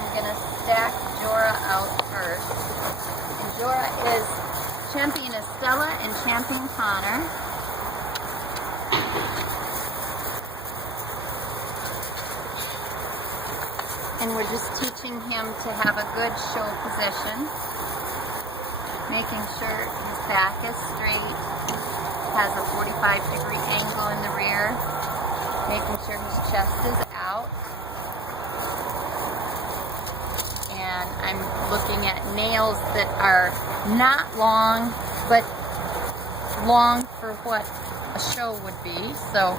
I'm going to stack Jorah out first. And Jorah is Champion Estella and Champion Connor. And we're just teaching him to have a good show position. Making sure his back is straight, has a 45-degree angle in the rear. Making sure his chest is out. And I'm looking at nails that are not long, but long for what a show would be. So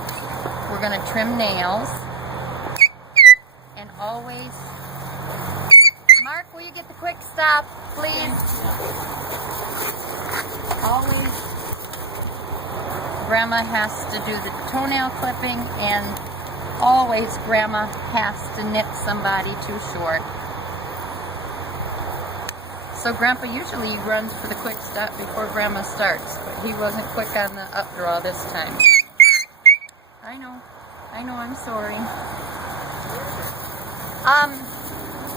we're going to trim nails. And always, Mark, will you get the quick stop, please? Always, Grandma has to do the toenail clipping, and always Grandma has to nip somebody too short. So Grandpa usually runs for the quick stop before Grandma starts, but he wasn't quick on the updraw this time. I know, I'm sorry.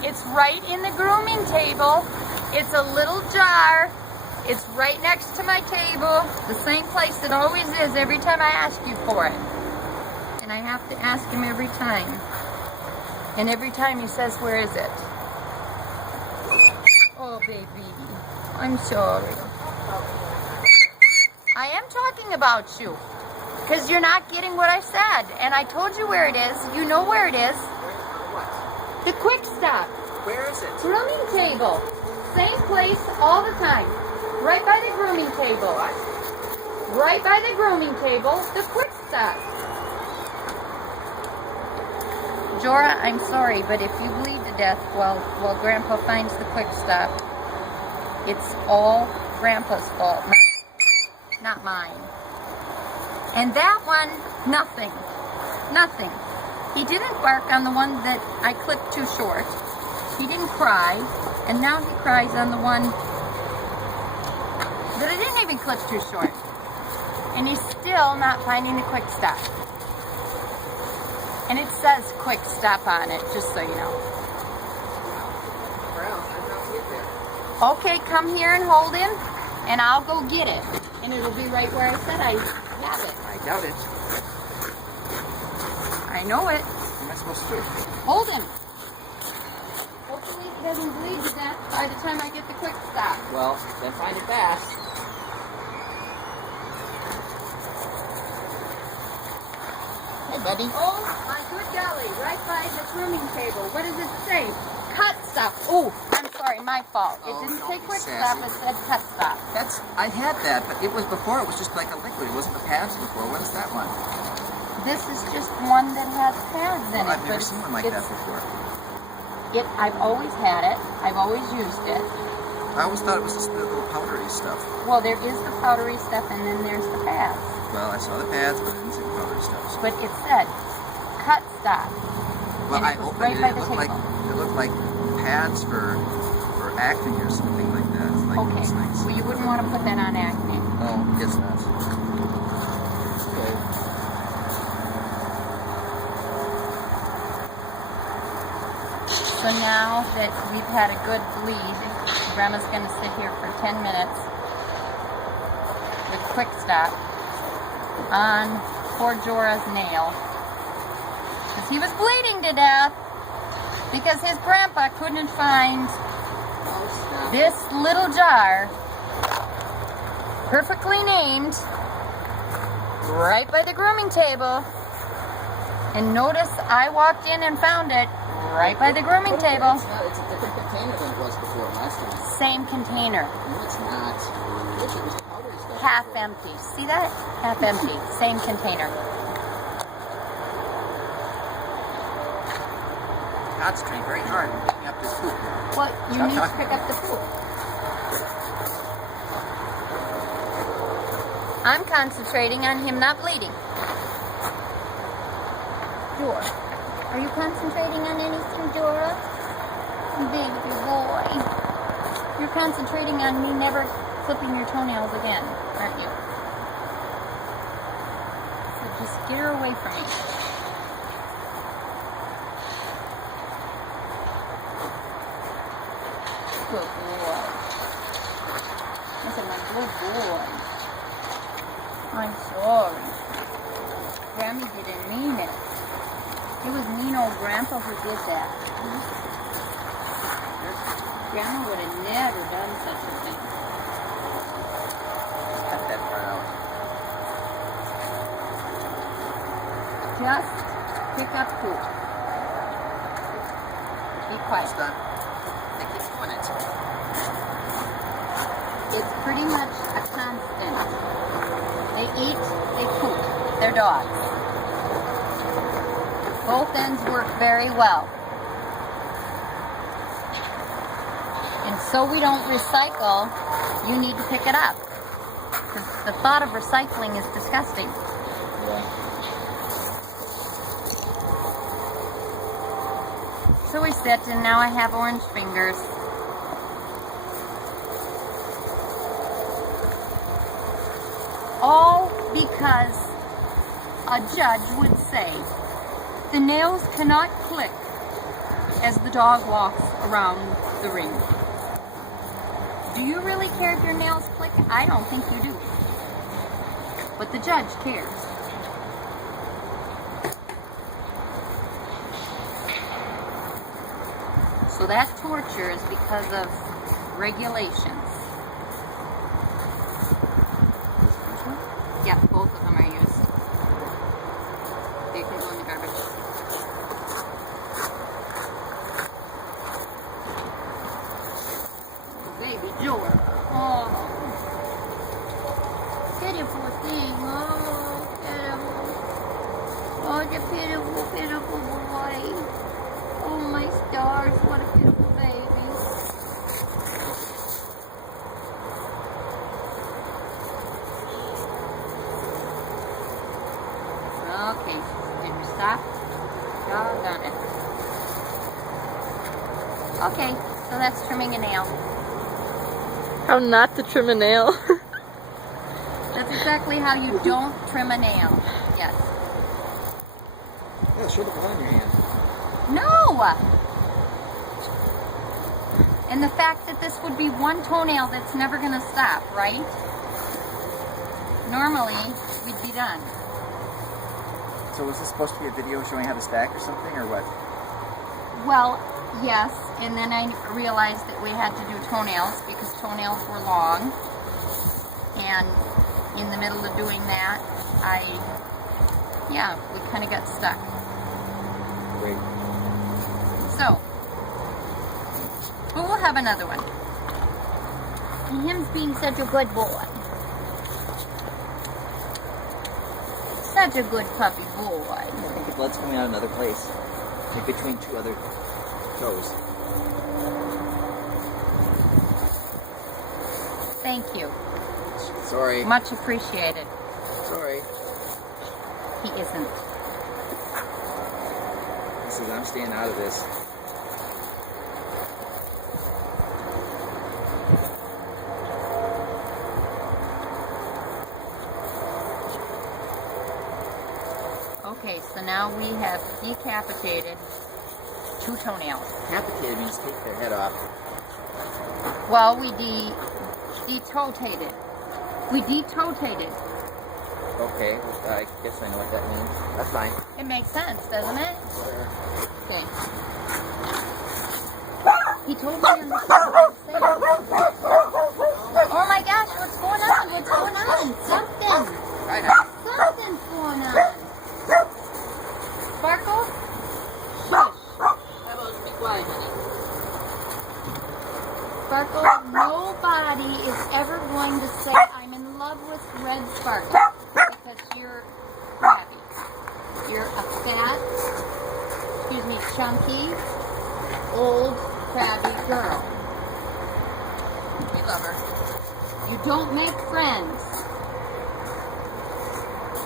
It's right in the grooming table. It's a little jar. It's right next to my table. The same place it always is every time I ask you for it. And I have to ask him every time. And every time he says, where is it? Oh, baby. I'm sorry. I am talking about you. Because you're not getting what I said. And I told you where it is. You know where it is. The quick stop. Where is it? Grooming table. Same place all the time. Right by the grooming table. What? Right by the grooming table. The quick stop. Jorah, I'm sorry, but if you bleed to death while Grandpa finds the quick stop, it's all Grandpa's fault, not mine. And that one, nothing. Nothing. He didn't bark on the one that I clipped too short. He didn't cry. And now he cries on the one that I didn't even clip too short. And he's still not finding the quick stop. And it says quick stop on it, just so you know. Okay, come here and hold him, and I'll go get it. And it'll be right where I said I have it. I doubt it. I know it. What am I supposed to do? Hold him. Hopefully he doesn't bleed to death by the time I get the quick stop. Well, then find it fast. Hey, buddy. Oh, my good golly, right by the grooming table. What does it say? Cut stop. Oh, I'm sorry, my fault. It didn't say quick stop, it said cut stop. I had that, but it was before, it was just like a liquid. It wasn't the pads before. What is that one? This is just one that has pads in it. I've never seen one like that before. I've always had it. I've always used it. I always thought it was just the little powdery stuff. Well, there is the powdery stuff, and then there's the pads. Well, I saw the pads, but I didn't see the powdery stuff. So. But it said cut stop. Well, and I opened right it. by It the looked table. it looked like pads for acne or something like that. Like Okay. those things. Well, you wouldn't want to put that on acne. Oh, guess not. Okay. So now that we've had a good bleed, Grandma's going to sit here for 10 minutes with quick stop on poor Jorah's nail. Because he was bleeding to death because his grandpa couldn't find this little jar, perfectly named, right by the grooming table. And notice I walked in and found it right by the grooming table. It's a different container than it was before last time. Same container. No, it's not. It was powdery stuff. Half empty. See that? Half empty. Same container. Concentrate very hard on picking up this poop. Well, you need to pick up the poop. I'm concentrating on him not bleeding. Jorah, are you concentrating on anything, Jorah? Baby boy. You're concentrating on me never clipping your toenails again, aren't you? So just get her away from me. good boy. I said, my good boy. I'm sorry. Grammy didn't mean it. It was mean old Grandpa who did that. Grandma would have never done such a thing. Just cut that part out. Just pick up poop. Be quiet. It's done. They keep doing it. It's pretty much a constant. They eat, they poop. They're dogs. Both ends work very well. And so we don't recycle, you need to pick it up. Because the thought of recycling is disgusting. Yeah. So we sit, and now I have orange fingers. All because a judge would say, the nails cannot click as the dog walks around the ring. Do you really care if your nails click? I don't think you do. But the judge cares. So that torture is because of regulations. Yeah, both of them are used. They can go in the garbage. Baby Joy. Oh. Pitiful thing. Oh, pitiful. Oh, the pitiful, pitiful boy. Oh, my stars. What a pitiful baby. Okay, did we stop? Doggone it. Okay, so that's trimming a nail. How not to trim a nail? That's exactly how you don't trim a nail. Yes. Yeah, show the blood on your hand. No! And the fact that this would be one toenail that's never going to stop, right? Normally, we'd be done. So was this supposed to be a video showing how to stack or something, or what? Well, yes, and then I realized that we had to do toenails because toenails were long. And in the middle of doing that, we kind of got stuck. Great. So, but we'll have another one. And him's being such a good boy. Such a good puppy boy. I think the blood's coming out another place. Like between two other toes. Thank you. Sorry. Much appreciated. Sorry. He isn't. He says, I'm staying out of this. Okay, so now we have decapitated 2 toenails. Decapitated means take their head off. Well, we detotated. We detotated. Okay, I guess I know what that means. That's fine. It makes sense, doesn't it? Okay. He told me on the phone. Oh my gosh, what's going on? What's going on? Something. Right on. Something's going on. Sparkle? Shush. Be quiet, honey. Sparkle, nobody is ever going to say I'm in love with Red Sparkle because you're crabby. You're a fat, chunky, old, crabby girl. We love her. You don't make friends.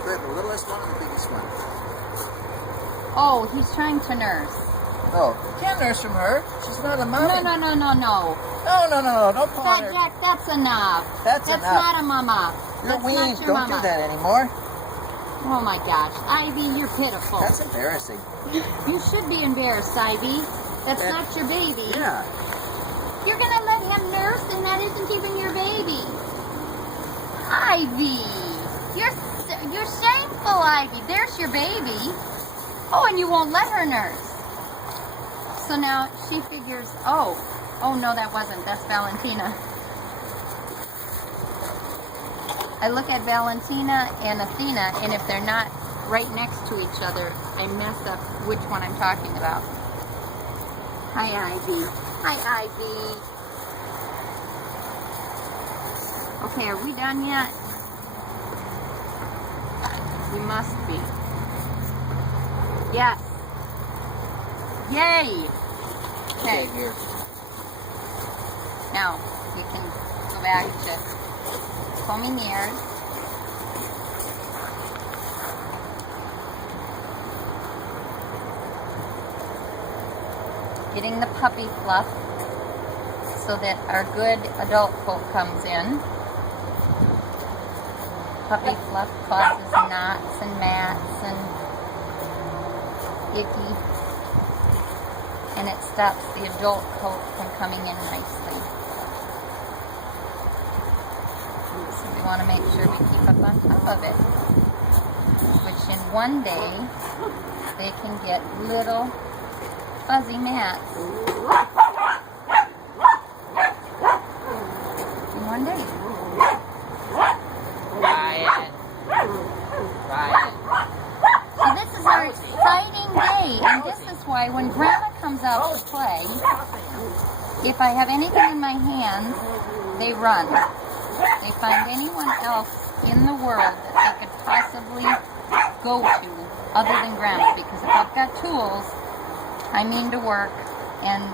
We're the littlest one and the biggest one. Oh, he's trying to nurse. Oh, you can't nurse from her. She's not a mommy. No. No. Don't call Fat her. Jack, that's enough. That's enough. Not a mama. You're That's weak. not your Don't mama. do that anymore. Oh my gosh, Ivy, you're pitiful. That's embarrassing. You should be embarrassed, Ivy. That's That- not your baby. Yeah. You're gonna let him nurse, and that isn't even your baby. Ivy, you're shameful, Ivy. There's your baby. Oh, and you won't let her nurse. So now she figures, oh no, that wasn't. That's Valentina. I look at Valentina and Athena, and if they're not right next to each other, I mess up which one I'm talking about. Hi, Ivy. Hi, Ivy. Okay, are we done yet? We must be. Yes. Yay! Okay. Here. Now, we can go back to combing ears. Getting the puppy fluff so that our good adult coat comes in. Puppy fluff causes knots and mats and icky, and it stops the adult coat from coming in nicely. So we want to make sure we keep up on top of it, which in one day they can get little fuzzy mats. In one day. Ryan. So this is our exciting day, and this is why when Grandma comes out to play, if I have anything in my hand, they run. They find anyone else in the world that they could possibly go to other than Grandma, because if I've got tools, I mean to work, and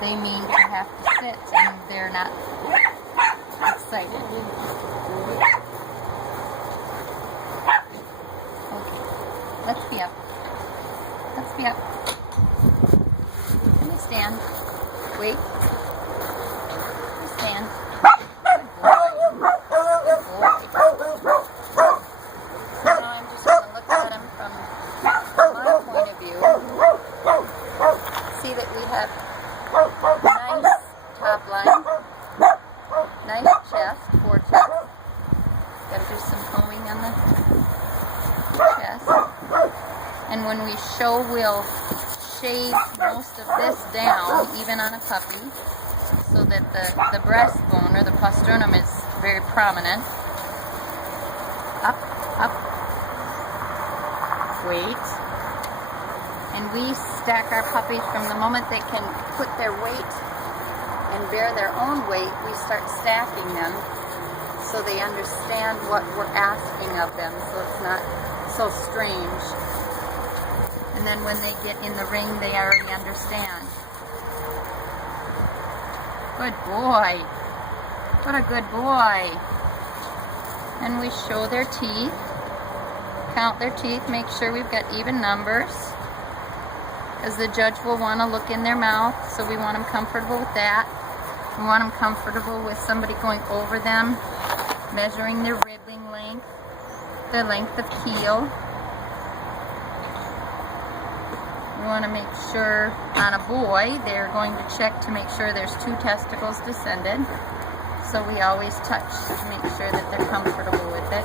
they mean to have to sit, and they're not excited. Okay, let's be up. Let's be up. Let me stand. Wait. Stand. Good boy. Good boy. So now I'm just going to look at him from my point of view. See that we have nice top line, nice chest, chest. Got to do some combing on the chest. And when we show, we'll shave most of this down, even on a puppy, so that the breastbone or the posternum is very prominent. Up, up. Wait. And we stack our puppies from the moment they can put their weight and bear their own weight. We start stacking them so they understand what we're asking of them, so it's not so strange. And then when they get in the ring, they already understand. Good boy. What a good boy. And we show their teeth, count their teeth, make sure we've got even numbers, because the judge will want to look in their mouth, so we want them comfortable with that. We want them comfortable with somebody going over them, measuring their ribbing length, the length of keel. We want to make sure on a boy, they're going to check to make sure there's 2 testicles descended. So we always touch to make sure that they're comfortable with it.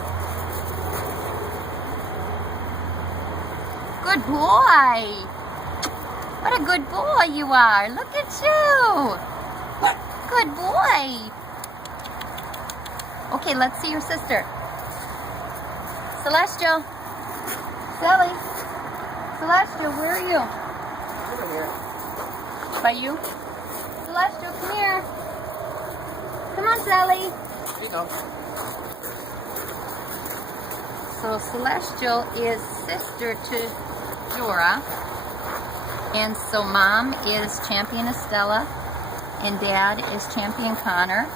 Good boy! What a good boy you are! Look at you! Good boy! Okay, let's see your sister. Celestial. Sally. Celestial, where are you? Over here. By you? Celestial, come here. Come on, Sally. Here you go. So Celestial is sister to Dora. And so Mom is Champion Estella and Dad is Champion Connor.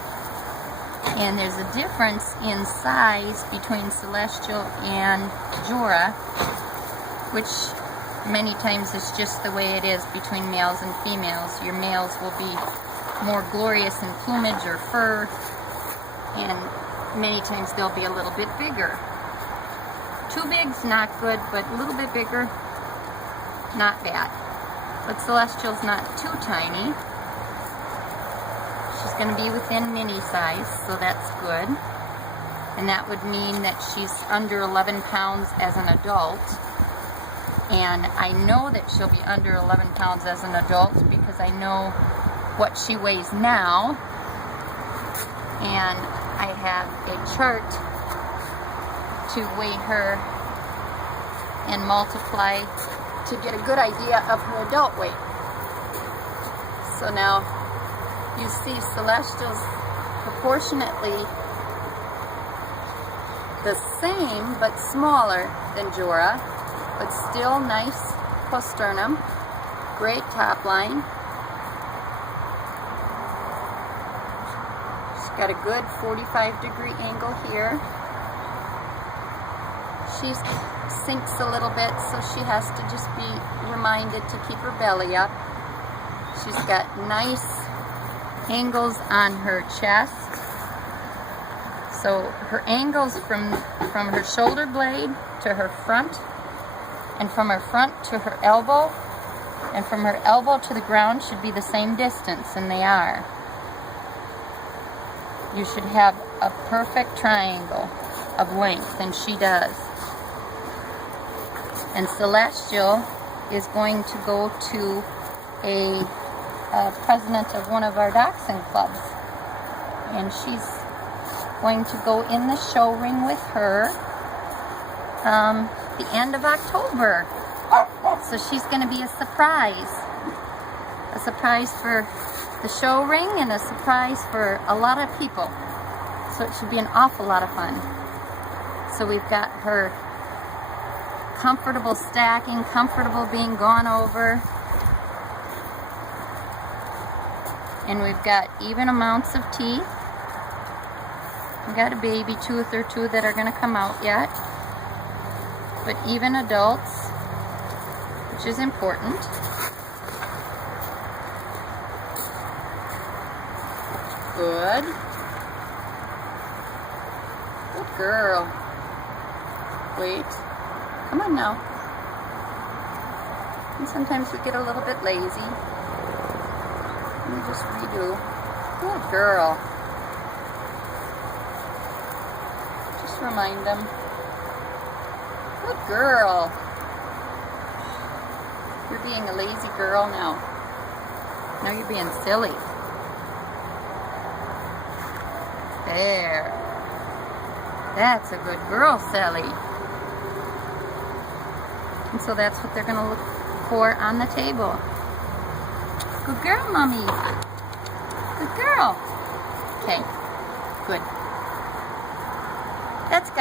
And there's a difference in size between Celestial and Jora, which many times is just the way it is between males and females. Your males will be more glorious in plumage or fur, and many times they'll be a little bit bigger. Too big's not good, but a little bit bigger, not bad. But Celestial's not too tiny. going to be within mini size, so that's good. And that would mean that she's under 11 pounds as an adult. And I know that she'll be under 11 pounds as an adult because I know what she weighs now. And I have a chart to weigh her and multiply to get a good idea of her adult weight. So now you see Celestial's proportionately the same but smaller than Jorah, but still nice posternum, great top line. She's got a good 45-degree angle here. She sinks a little bit, so she has to just be reminded to keep her belly up. She's got nice angles on her chest. So her angles from her shoulder blade to her front, and from her front to her elbow, and from her elbow to the ground should be the same distance, and they are. You should have a perfect triangle of length, and she does. And Celestial is going to go to a president of one of our dachshund clubs, and she's going to go in the show ring with her the end of October. So she's going to be a surprise for the show ring and a surprise for a lot of people. So it should be an awful lot of fun. So we've got her comfortable stacking, comfortable being gone over. And we've got even amounts of teeth. We've got a baby tooth or two that are going to come out yet. But even adults, which is important. Good. Good girl. Wait. Come on now. And sometimes we get a little bit lazy. Let me just redo. Good girl. Just remind them. Good girl. You're being a lazy girl now. Now you're being silly. There. That's a good girl, Sally. And so that's what they're going to look for on the table. Good girl, Mommy. Good girl. Okay. Good. That's good.